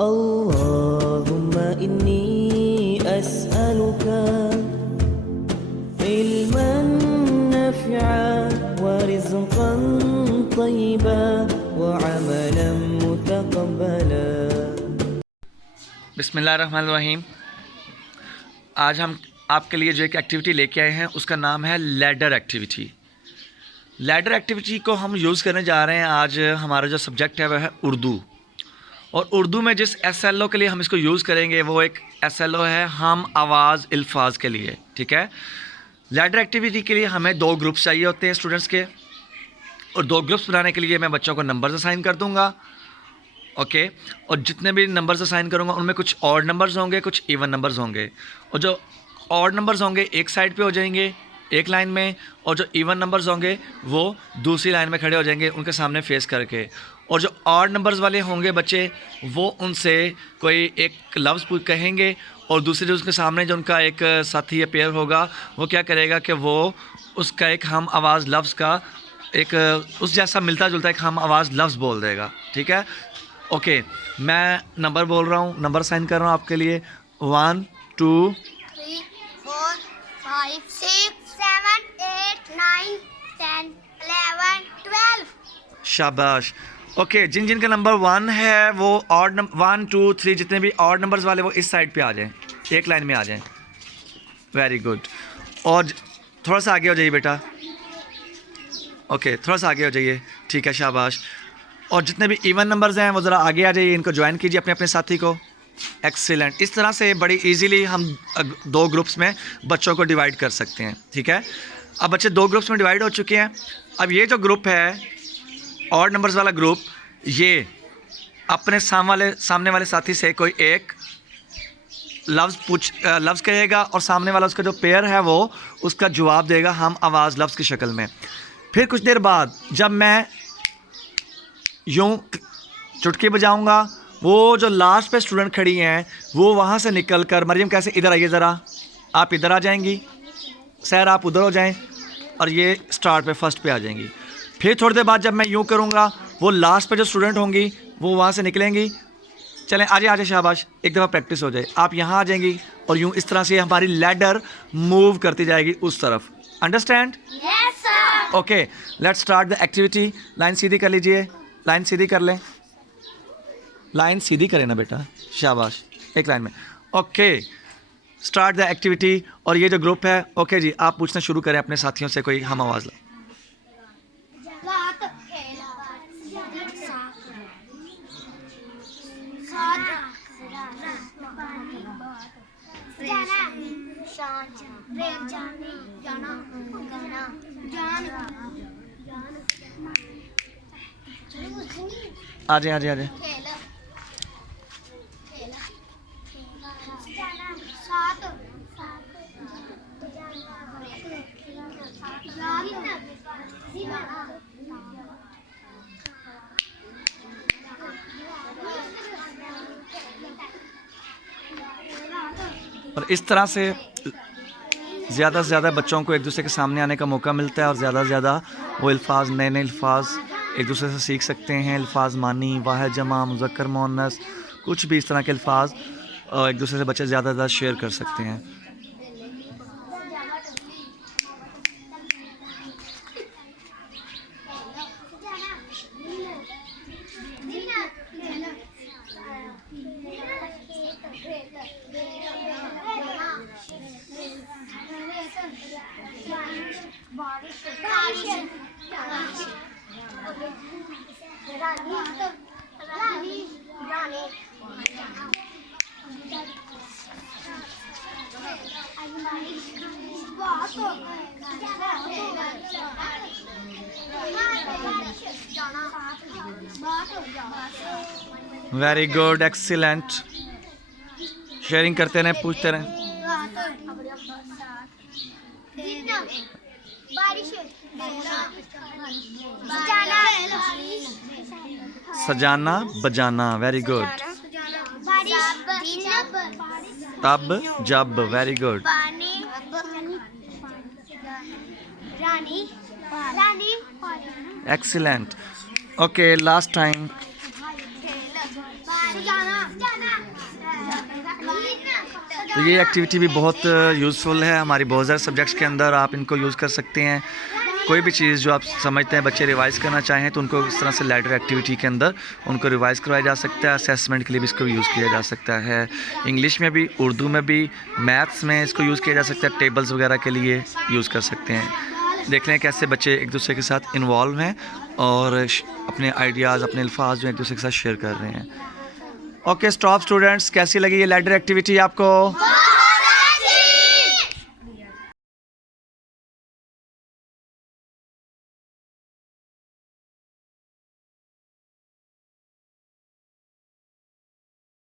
अल्लाहुम्मा इन्नी अस्अलुका इल्मन नाफ़िअन व रिज़्क़न तय्यिबन व अमलन मुतक़ब्बला। बिस्मिल्लाहिर्रहमानिर्रहीम। आज हम आपके लिए जो एक एक्टिविटी लेके आए हैं उसका नाम है लैडर एक्टिविटी। लैडर एक्टिविटी को हम यूज़ करने जा रहे हैं। आज हमारा जो सब्जेक्ट है वह है उर्दू, और उर्दू में जिस SLO के लिए हम इसको यूज़ करेंगे वो एक SLO है हम आवाज़ अल्फाज के लिए। ठीक है, लैडर एक्टिविटी के लिए हमें 2 ग्रुप्स चाहिए होते हैं स्टूडेंट्स के, और 2 ग्रुप्स बनाने के लिए मैं बच्चों को नंबर्स असाइन कर दूंगा। ओके, और जितने भी नंबर्स असाइन करूंगा उनमें कुछ ऑड नंबर्स होंगे, कुछ इवन नंबर्स होंगे, और जो ऑड नंबर्स होंगे एक साइड पे हो जाएंगे एक लाइन में, और जो इवन नंबर्स होंगे वो दूसरी लाइन में खड़े हो जाएंगे उनके सामने फेस करके। और जो ऑड नंबर्स वाले होंगे बच्चे वो उनसे कोई एक लफ्ज़ कहेंगे, और दूसरे उसके सामने जो उनका एक साथी या पेयर होगा वो क्या करेगा कि वो उसका एक हम आवाज़ लफ्ज़ का एक उस जैसा मिलता जुलता एक हम आवाज़ लफ्ज़ बोल देगा। ठीक है, ओके, मैं नंबर बोल रहा हूँ, नंबर साइन कर रहा हूँ आपके लिए। 1 2 3 4 5 6 7 8 9 10 11 12। शाबाश। ओके, जिन जिन का नंबर 1 है वो ऑड नंबर 1 2 3 जितने भी ऑड नंबर्स वाले वो इस साइड पे आ जाएं, एक लाइन में आ जाएं। Very good. और थोड़ा सा आगे हो जाइए बेटा। ओके, थोड़ा सा आगे हो जाइए। ठीक है, शाबाश। और जितने भी इवन नंबर्स हैं वो ज़रा आगे आ जाइए, इनको ज्वाइन कीजिए अपने अपने साथी को। एक्सीलेंट। इस तरह से बड़ी इजीली हम 2 ग्रुप्स में बच्चों को डिवाइड कर सकते हैं। ठीक है, अब बच्चे 2 ग्रुप्स में डिवाइड हो चुके हैं। अब ये जो ग्रुप है ऑड नंबर्स वाला ग्रुप, ये अपने सामने वाले साथी से कोई एक लफ्ज़ कहेगा, और सामने वाला उसका जो पेयर है वो उसका जवाब देगा हम आवाज़ लफ्ज़ की शक्ल में। फिर कुछ देर बाद जब मैं यूँ चुटकी बजाऊंगा, वो जो लास्ट पे स्टूडेंट खड़ी हैं वो वहाँ से निकल कर, मरियम कैसे इधर आइए ज़रा, आप इधर आ जाएंगी, सैर आप उधर हो जाएं, और ये स्टार्ट पे फर्स्ट पे आ जाएंगी। फिर थोड़ी देर बाद जब मैं यूँ करूँगा वो लास्ट पे जो स्टूडेंट होंगी वो वहाँ से निकलेंगी। चलें आ जाए, शाबाश, एक दफ़ा प्रैक्टिस हो जाए। आप यहाँ आ जाएंगी और यूँ इस तरह से हमारी लैडर मूव करती जाएगी उस तरफ। Understand? Yes sir. Okay, let's start the activity. Line सीधी कर लीजिए, लाइन सीधी कर लें, लाइन सीधी करें ना बेटा, शाबाश, एक लाइन में। Okay, start the activity. और ये जो ग्रुप है, ओके जी, आप पूछना शुरू करें अपने साथियों से कोई हम आवाज़ ला। आ जाए आ जाए आ जाए। और इस तरह से ज़्यादा से ज़्यादा बच्चों को एक दूसरे के सामने आने का मौका मिलता है, और ज़्यादा से ज़्यादा वो अल्फाज, नए नए अल्फाज एक दूसरे से सीख सकते हैं। अल्फाज मानी, वाहिद, जमा, मुज़क्कर, मुअन्नस, कुछ भी इस तरह के अल्फाज एक दूसरे से बच्चे ज़्यादा से ज़्यादा शेयर कर सकते हैं। Very good, excellent. शेयरिंग करते रहें, पूछते रहें। सजाना बजाना, वेरी गुड। तब जब, very good. Excellent. Okay, last time. तो ये एक्टिविटी भी बहुत यूज़फुल है हमारी बहुत ज़्यादा सब्जेक्ट्स के अंदर। आप इनको यूज़ कर सकते हैं। कोई भी चीज़ जो आप समझते हैं बच्चे रिवाइज़ करना चाहें तो उनको इस तरह से लैडर एक्टिविटी के अंदर उनको रिवाइज़ करवाया जा सकता है। असेसमेंट के लिए भी इसको यूज़ किया जा सकता है। इंग्लिश में भी, उर्दू में भी, मैथ्स में इसको यूज़ किया जा सकता है। टेबल्स वगैरह के लिए यूज़ कर सकते हैं। देख रहे हैं कैसे बच्चे एक दूसरे के साथ इन्वॉल्व हैं और अपने आइडियाज़, अपने अल्फाज जो एक दूसरे के साथ शेयर कर रहे हैं। ओके स्टॉप स्टूडेंट्स, कैसी लगी ये लैडर एक्टिविटी आपको?